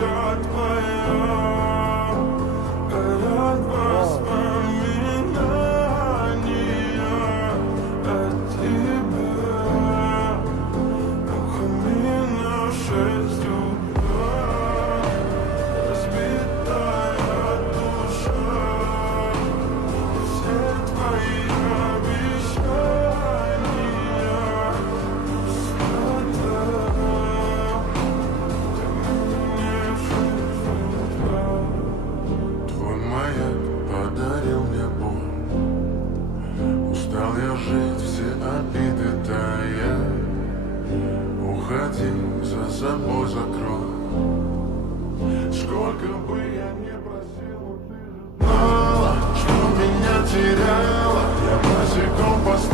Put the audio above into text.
я твоя, горят воспоминания о тебе. Ухами на 6 утра, разбитая душа, все твои обещания пустота. Твой маяк подарил мне боль, устал я жить, все обиды тая. Уходи, за собой закрой. Сколько бы я не просил, ты же знала, что меня теряешь.